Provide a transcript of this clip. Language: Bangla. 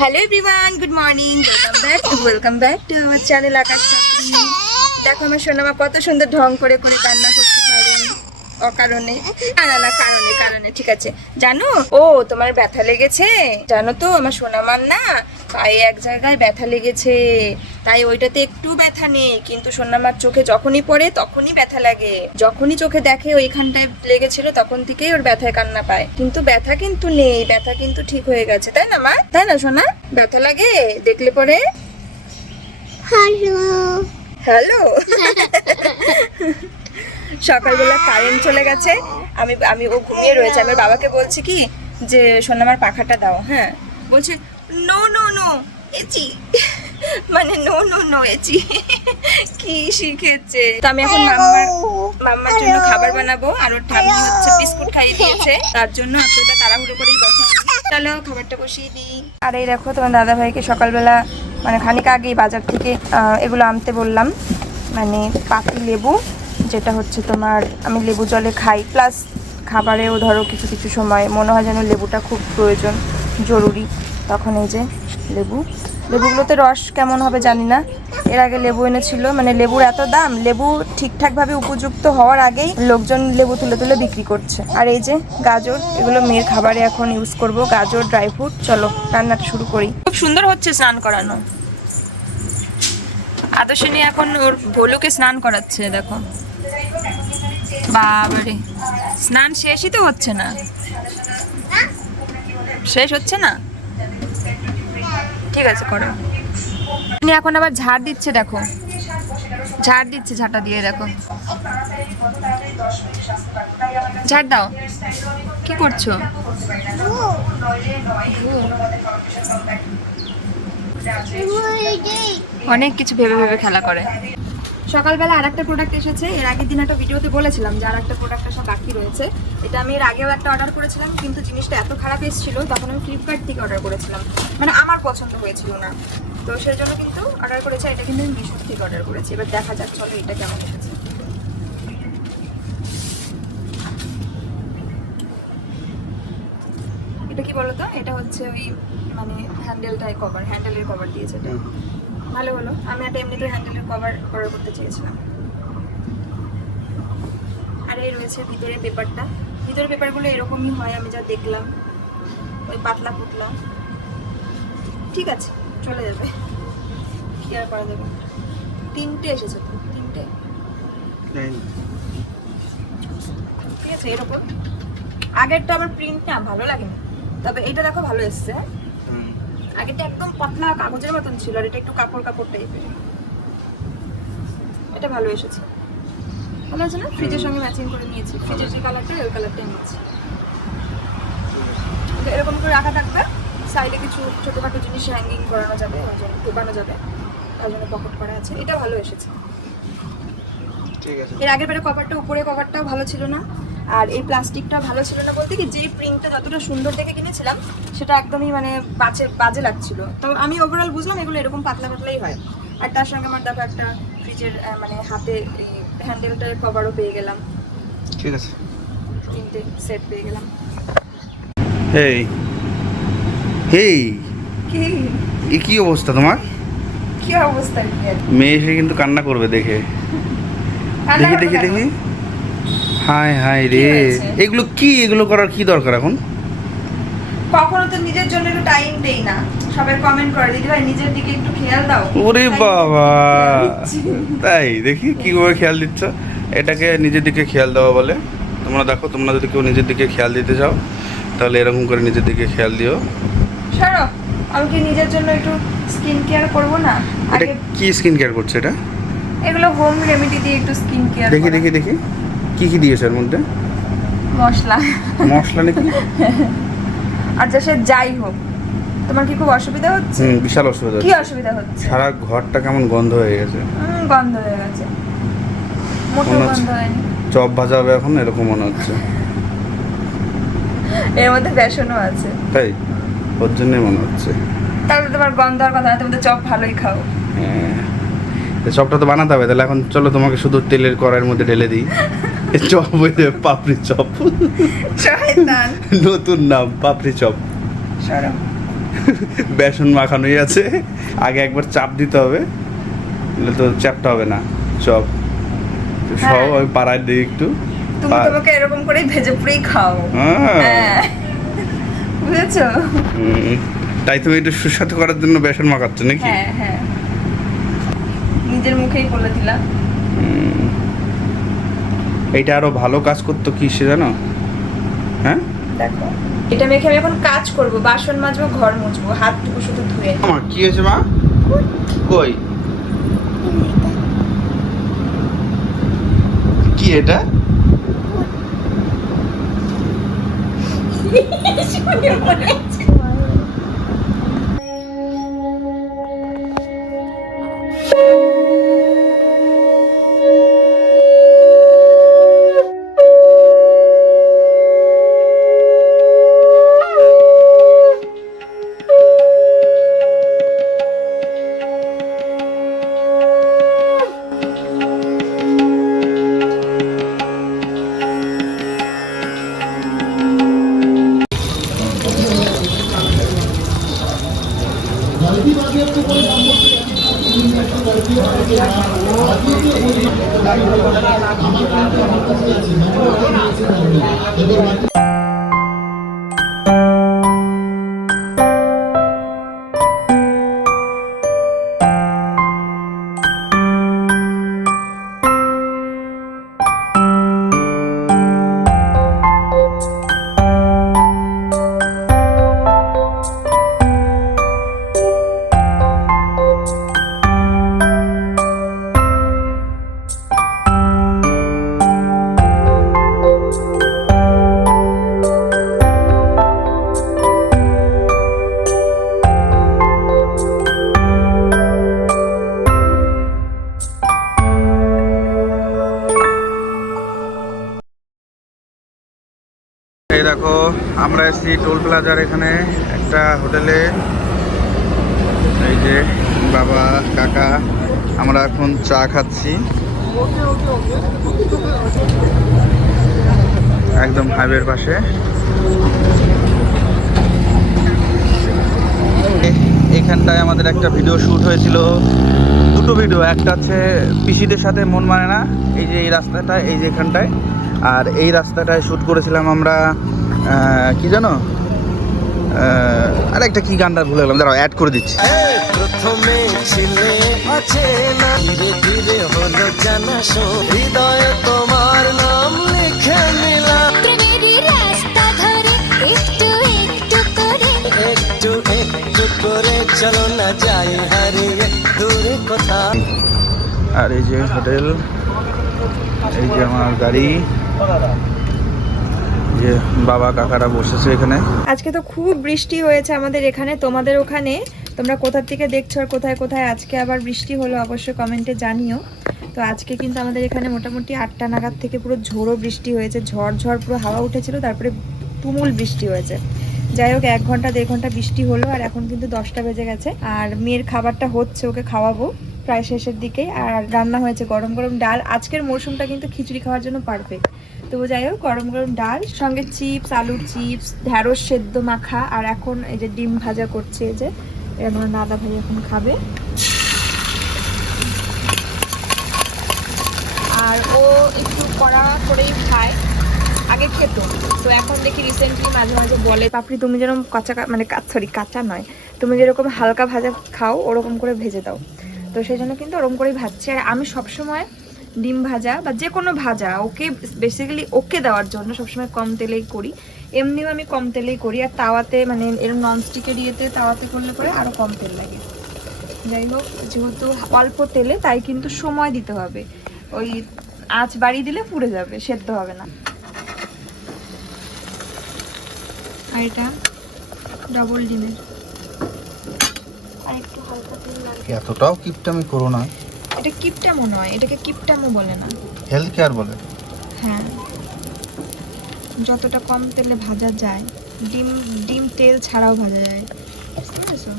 Hello everyone, good morning, welcome back to our channel Akash Papri. দেখো আমার সোনামা কত সুন্দর ঢং করে করে কান্না করতে পারেন অকারণে। না কারণে ঠিক আছে। জানো ও তোমার ব্যথা লেগেছে, জানো তো আমার সোনামার না পায়ে এক জায়গায় ব্যথা লেগেছে, তাই ওইটাতে একটু ব্যথা নেই, কিন্তু সোনামার চোখে যখনই পড়ে তখনই ব্যথা লাগে। যখনই চোখে দেখে ওইখানটায় লেগেছিল তখন থেকেই ওর ব্যথায় কান্না পায়, কিন্তু ব্যথা কিন্তু নেই, ব্যথা কিন্তু ঠিক হয়ে গেছে, তাই না মা? তাই না সোনা? ব্যথা লাগে দেখলে পরে? Hello hello. সকালবেলা কারেন্ট চলে গেছে, আমি ও ঘুমিয়ে রয়েছে, আমি ওর বাবাকে বলছি কি যে সোনামার পাখাটা দাও। হ্যাঁ, বলছে নো নো নো এচি, মানে নো নো নো এচি। কি শিখেছে? তো আমি এখন মাম্মার জন্য খাবার বানাবো, আর ওর ঠাম্মি হচ্ছে বিস্কুট খাইয়ে দিয়েছে, তার জন্য এতটা তাড়াহুড়ো করেই বসাইনি। চলো খাবারটা বসিয়ে দিই। আর এই দেখো তোমার দাদা ভাইকে সকালবেলা মানে খানিক আগেই বাজার থেকে এগুলো আনতে বললাম, মানে পাতি লেবু, যেটা হচ্ছে তোমার আমি লেবু জলে খাই, প্লাস খাবারেও ধরো কিছু কিছু সময় মনে হয় যেন লেবুটা খুব প্রয়োজন, জরুরি, তখন এই যে লেবুগুলোতে রস কেমন হবে জানি না। এর আগে লেবু এনেছিল, মানে লেবুর এত দাম, লেবু ঠিকঠাকভাবে উপযুক্ত হওয়ার আগেই লোকজন লেবু তুলে তুলে বিক্রি করছে। আর এই যে গাজর, এগুলো মেয়ের খাবারে এখন ইউজ করব, গাজর, ড্রাই ফ্রুট। চলো রান্নাটা শুরু করি। খুব সুন্দর হচ্ছে স্নান করানো। আদর্শিনী এখন ওর ভোলুকে স্নান করাচ্ছে, দেখো বাবারে, স্নান শেষই তো হচ্ছে না, শেষ হচ্ছে না। ঠিক আছে করো। উনি এখন আবার ঝাড় দিচ্ছে, দেখো ঝাড় দিচ্ছে, ঝাঁটা দিয়ে দেখো, ঝাড় দাও। কি করছো? অনেক কিছু ভেবে ভেবে খেলা করে। সকালবেলা আর একটা প্রোডাক্ট এসেছে, এর আগের দিন একটা ভিডিওতে বলেছিলাম যে আর একটা প্রোডাক্ট সব বাকি রয়েছে। এটা আমি এর আগেও একটা অর্ডার করেছিলাম, কিন্তু জিনিসটা এত খারাপ এসেছিল, তখন আমি ফ্লিপকার্ট থেকে অর্ডার করেছিলাম, মানে আমার পছন্দ হয়েছিল না, তো সেই জন্য কিন্তু অর্ডার করেছি। এটা কিন্তু আমি মিশো থেকে অর্ডার করেছি, এবার দেখা যাক চলো এটা কেমন এসেছে। এটা কি বলতো, এটা হচ্ছে ওই মানে হ্যান্ডেলের কভার দিয়েছে, এটা ভালো হলো। আমি একটা এমনিতে হ্যান্ডেলের কভার অর্ডার করতে চেয়েছিলাম। আর এই রয়েছে ভিতরের পেপারটা, ভিতরের পেপারগুলো এরকমই হয় আমি যা দেখলাম, ওই পাতলা পুতলা, ঠিক আছে চলে যাবে, কি আর করা যাবে। তিনটে এসেছে তো, তিনটে, ঠিক আছে এরকম। আগেরটা আমার প্রিন্ট না ভালো লাগেনি, তবে এটা দেখো ভালো এসছে। আগেরটা একদম পাতলা কাগজের মতন ছিল, আর এটা একটু কাপড় টাইপের, এটা ভালো এসেছে, ভালো আছে না? ফ্রিজের সঙ্গে ম্যাচিং করে নিয়েছি, ফ্রিজের যে কালারটা ওই কালারটাই নিয়েছি। এরকম করে রাখা থাকবে, সাইডে কিছু ছোটোখাটো জিনিস হ্যাঙ্গিং করানো যাবে, ওই জন্য ঢোকানো যাবে, তার জন্য পকেট করা আছে। এটা ভালো এসেছে, ঠিক আছে। এর আগের বারে কভারটা, উপরে কভারটাও ভালো ছিল না, আর এই প্লাস্টিকটা ভালো ছিল না বলতে কি, যেই প্রিন্টটা যতটা সুন্দর দেখে কিনেছিলাম সেটা একদমই মানে বাজে লাগছিল। তো আমি ওভারঅল বুঝলাম এগুলো এরকম পাতলা পাতলাই হয়। আর তার সঙ্গে আমার দেখো একটা ফ্রিজের মানে হাতে এই হ্যান্ডেলটার কভারও পেয়ে গেলাম, ঠিক আছে, তিনটে সেট পেয়ে গেলাম। হেই হেই, কি কি অবস্থা তোমার? কি অবস্থা? মেয়ে এসে কিন্তু কান্না করবে দেখে, দেখি। হাই হাই রে, এগুলো কি, এগুলো করার কি দরকার এখন? কখনো তো নিজের জন্য একটু টাইম দেই না, সবাই কমেন্ট করে দিদি ভাই নিজের দিকে একটু খেয়াল দাও। ওরে বাবা, তাই দেখি কিভাবে খেয়াল দিচ্ছ। এটাকে নিজের দিকে খেয়াল দেওয়া বলে। তোমরা দেখো, তোমরা যদি কেউ নিজের দিকে খেয়াল দিতে চাও তাহলে এরকম করে নিজের দিকে খেয়াল দিও। সরো, আমি কি নিজের জন্য একটু স্কিন কেয়ার করব না? এটা কি স্কিন কেয়ার করছে এটা? এগুলো হোম রেমেডি দিয়ে একটু স্কিন কেয়ার। দেখি কি দিয়েছে এর মধ্যে? মশলা নাকি? আচ্ছা সে যাই হোক, তোমার কি খুব অসুবিধা হচ্ছে? বিশাল অসুবিধা। কি অসুবিধা হচ্ছে? সারা ঘরটা কেমন গন্ধ হয়ে গেছে। গন্ধ হয়ে গেছে, মোটেও গন্ধ হয়নি। চপ ভাজা হবে এখন, এরকম মনে হচ্ছে। এর মধ্যে বেসনও আছে, তাই ওর জন্যই মনে হচ্ছে। তাহলে তোমার গন্ধ আর কথা না, তুমি তো চপ ভালোই খাও। হ্যাঁ, চপটা তো বানাতে হবে, তাহলে এখন চলো তোমাকে শুধু তেলের কড়াইয়ের মধ্যে ঢেলে দিই। চপ হয়ে যাবে পাপড়ি চপ, নতুন নাম পাপড়ি চপ। সরো, বেসন মাখানোই আছে, আগে একবার চাপ দিতে হবে, নাহলে তো চাপটা হবে না। চপ তো সব হ্যাঁ। আমি পাড়ায় দিই একটু। তুমি তোমাকে এরকম করেই ভেজে পুরেই খাও। হ্যাঁ বুঝেছো? তাই তুমি একটু সুস্বাদু করার জন্য বেসন মাখাচ্ছ নাকি? হ্যাঁ হ্যাঁ, নিজের মুখেই বলে দিলাম। এইটা আরো ভালো কাজ করতো কি সে জানো? হ্যাঁ দেখো, এটা মেখে আমি এখন কাজ করব, বাসন মাজবো, ঘর মুছবো, হাতটুকু শুধু ধুয়ে। মা কি হয়েছে মা? কই কি এটা? এই দেখো আমরা এসেছি টোল প্লাজার এখানে একটা হোটেলে। এই যে বাবা কাকা, আমরা এখন চা খাচ্ছি একদম হাইওয়ের পাশে। এখানটায় আমাদের একটা ভিডিও শ্যুট হয়েছিল, দুটো ভিডিও, একটা হচ্ছে পিসিদের সাথে মন মানে না, এই যে এই রাস্তাটা, এই যে এখানটায়, আর এই রাস্তাটায় শ্যুট করেছিলাম আমরা কি জানো, আর একটা কি গানটা ভুলে গেলাম, দাঁড়াও অ্যাড করে দিচ্ছি। প্রথমে ছিলে অচেনা, ধীরে ধীরে হলো জানা, হৃদয়ে তোমার নাম লিখে নিলাম, প্রেমেরই রাস্তা ধরে একটু একটু করে একটু একটু করে চলো না যাই হারিয়ে দূরে কোথাও। আর এই যে হোটেল, এই যে আমার গাড়ি, যে বাবা কাকারা বসেছে এখানে। আজকে তো খুব বৃষ্টি হয়েছে আমাদের এখানে, তোমাদের ওখানে তোমরা কোথা থেকে দেখছো আর কোথায় কোথায় আজকে আবার বৃষ্টি হলো অবশ্যই কমেন্টে জানিও। তো আজকে কিন্তু আমাদের এখানে মোটামুটি 8টা নাগাদ থেকে পুরো ঝোড়ো বৃষ্টি হয়েছে, ঝড় ঝড় পুরো হাওয়া উঠেছিল, তারপরে তুমুল বৃষ্টি হয়েছে। যাই হোক 1 ঘন্টা 1.5 ঘন্টা বৃষ্টি হলো, আর এখন কিন্তু 10টা বেজে গেছে, আর মেয়ের খাবারটা হচ্ছে, ওকে খাওয়াবো প্রায় শেষের দিকে। আর রান্না হয়েছে গরম গরম ডাল, আজকের মরশুমটা কিন্তু খিচুড়ি খাওয়ার জন্য পারফেক্ট। তো যাই হোক গরম গরম ডাল, সঙ্গে চিপস, আলুর চিপস, ঢ্যাঁড়স সেদ্ধ মাখা, আর এখন এই যে ডিম ভাজা করছে, এই যে এরকম দাদা ভাই এখন খাবে। আর ও একটু কড়া করেই খায়, আগে খেত, তো এখন দেখি রিসেন্টলি মাঝে মাঝে বলে পাপড়ি তুমি যেরকম কাঁচা নয়, তুমি যেরকম হালকা ভাজা খাও ওরকম করে ভেজে দাও। তো সেই জন্য কিন্তু ওরকম করেই ভাজছি। আর আমি সবসময় ডিম ভাজা বা যে কোনো ভাজা ওকে বেসিক্যালি ওকে দেওয়ার জন্য সবসময় কম তেলেই করি, এমনিও আমি কম তেলেই করি। আর তাওয়াতে মানে এরকম ননস্টিকের ইয়েতে তাওয়াতে করলে পরে আরও কম তেল লাগে। যাই হোক যেহেতু অল্প তেলে তাই কিন্তু সময় দিতে হবে, ওই আঁচ বাড়িয়ে দিলে পুড়ে যাবে, সেদ্ধ হবে না। আর এটা ডবল ডিমের, আর একটু হালকা তেল লাগবে। এতটাও কিপটামি করো না, এটা কিপটামো নয়, এটাকে কিপটামো বলে না, হেলথ কেয়ার বলে। হ্যাঁ যতটা কম তেলে ভাজা যায়, ডিম তেল ছাড়াও ভাজা যায়, বুঝতে পেরেছো?